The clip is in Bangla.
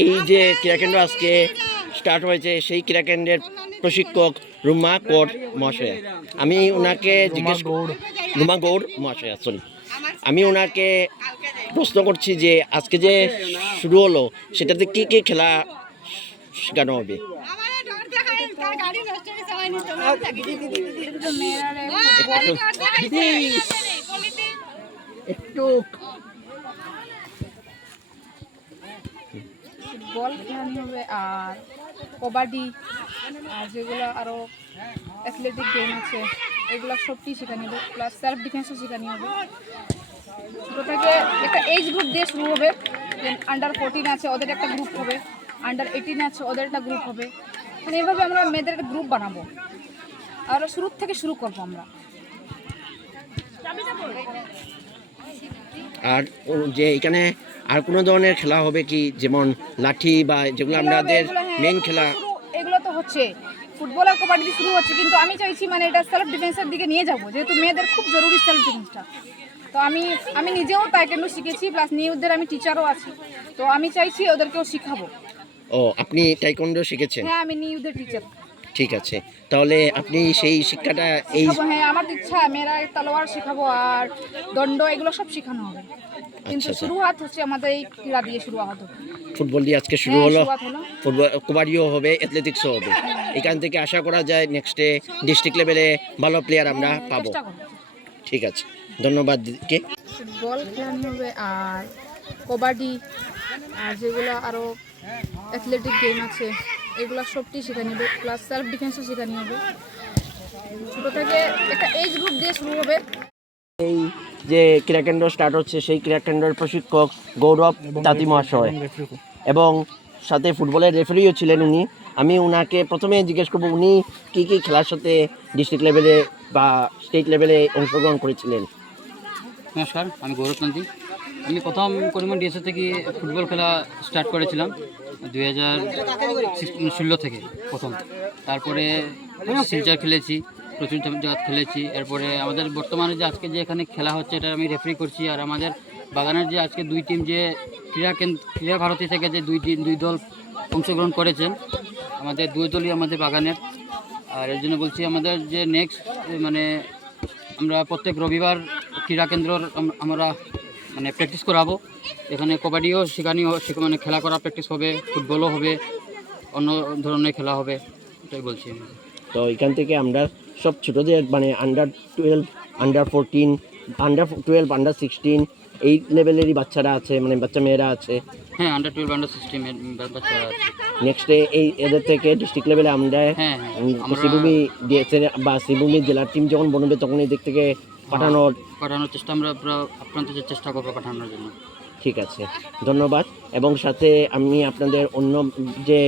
এই যে ক্রীড়াকেন্দ্র আজকে স্টার্ট হয়েছে সেই ক্রীড়াকেন্দ্রের প্রশিক্ষক রুমা কৌর মহাশয়া। আমি ওনাকে জিজ্ঞেস রুমা গৌড় মহাশয়া সরি আমি ওনাকে প্রশ্ন করছি যে আজকে যে শুরু হলো সেটাতে কি কি খেলা শেখানো হবে। একটু ফুটবল খেলানো হবে আর কবাডি আর যেগুলো আরও অ্যাথলেটিক গেম আছে এগুলো সবটি শেখানো হবে, প্লাস সেলফ ডিফেন্সও শেখানো হবে। ছোটো থেকে একটা এজ গ্রুপ দিয়ে শুরু হবে, আন্ডার 14 আছে ওদের একটা গ্রুপ হবে, আন্ডার 18 আছে ওদের একটা গ্রুপ হবে। মানে এইভাবে আমরা মেয়েদের একটা গ্রুপ বানাবো আর শুরুর থেকে শুরু করবো আমরা। আর যে এখানে আর কোনো ধরনের খেলা হবে কি, যেমন লাঠি বা যেগুলো আমাদের মেইন খেলা? এগুলো তো হচ্ছে ফুটবল আর কবাডি শুরু হচ্ছে, কিন্তু আমি চাইছি মানে এটা সেলফ ডিফেন্সের দিকে নিয়ে যাবো, যেহেতু মেয়েদের খুব জরুরি সেলফ ডিফেন্সটা। তো আমি নিজেও তাইকোয়ান্ডো শিখেছি, প্লাস মেয়েদের আমি টিচারও আছি, তো আমি চাইছি ওদেরকেও শিখাবো। ও, আপনি টাইকোয়ান্ডো শিখেছেন? হ্যাঁ, আমি নিউদের টিচার। ঠিক আছে, তাহলে আপনি সেই শিক্ষাটা এই হ্যাঁ, আমার ইচ্ছা মেয়েরা তলোয়ার শেখাবো আর দণ্ড এগুলো সব শেখানো হবে, কিন্তু শুরুয়াত হচ্ছে আমাদের এই ক্রীড়া দিয়ে শুরুয়াত হবে। ফুটবল দিয়ে আজকে শুরু হলো, ফুটবল কবাডিও হবে, অ্যাথলেটিক্সও হবে। এখান থেকে আশা করা যায় নেক্সটে ডিস্ট্রিক্ট লেভেলে ভালো প্লেয়ার আমরা পাবো। ঠিক আছে, ধন্যবাদ দিদিকে। ফুটবল খেলানো হবে আর কবাডি আর যেগুলো আরও অ্যাথলেটিক গেম আছে এগুলো সবটি শেখানো হবে, প্লাস সেলফ ডিফেন্সও শেখানো হবে। ছোটো থেকে একটা এজ গ্রুপ দিয়ে শুরু হবে। এই যে ক্রীড়াকেন্দ্র স্টার্ট হচ্ছে সেই ক্রীড়াকেন্দ্রের প্রশিক্ষক গৌরব তাঁতি মহাশয় এবং সাথে ফুটবলের রেফারিও ছিলেন উনি। আমি ওনাকে প্রথমে জিজ্ঞেস করবো উনি কী কী খেলার সাথে ডিস্ট্রিক্ট লেভেলে বা স্টেট লেভেলে অংশগ্রহণ করেছিলেন। নমস্কার, আমি গৌরব তান্তি। আমি প্রথম করিমগঞ্জ ডিএসএ থেকে ফুটবল খেলা স্টার্ট করেছিলাম 2016 থেকে প্রথম। তারপরে শিলচর খেলেছি, প্রচুর জায়গা খেলেছি। এরপরে আমাদের বর্তমানে যে আজকে যে এখানে খেলা হচ্ছে এটা আমি রেফারি করছি। আর আমাদের বাগানের যে আজকে দুই টিম যে ক্রীড়া ভারতী থেকে যে দুই দল অংশগ্রহণ করেছেন, আমাদের দুই দলই আমাদের বাগানের। আর এর জন্য বলছি আমাদের যে নেক্সট মানে আমরা প্রত্যেক রবিবার ক্রীড়া কেন্দ্র আমরা মানে প্র্যাকটিস করাবো। এখানে কবাডিও শেখানি মানে খেলা করা প্র্যাকটিস হবে, ফুটবলও হবে, অন্য ধরনের খেলা হবে, এটাই বলছি। তো এখান থেকে আমরা সব ছোটোদের মানে আন্ডার 12, আন্ডার 14, আন্ডার 12, আন্ডার 16 এই লেভেলেরই বাচ্চারা আছে, মানে বাচ্চা মেয়েরা আছে। হ্যাঁ, আন্ডার 12, আন্ডার 16 বাচ্চারা আছে। নেক্সটে এই এদের থেকে ডিস্ট্রিক্ট লেভেলে আমরা শ্রীভূমি বা শ্রীভূমি জেলার টিম যখন বনবে তখন এদিক থেকে পাঠানোর চেষ্টা আমরা আপ্রান্ত চেষ্টা করবো পাঠানোর জন্য। ঠিক আছে, ধন্যবাদ। এবং সাথে আমি আপনাদের অন্য যে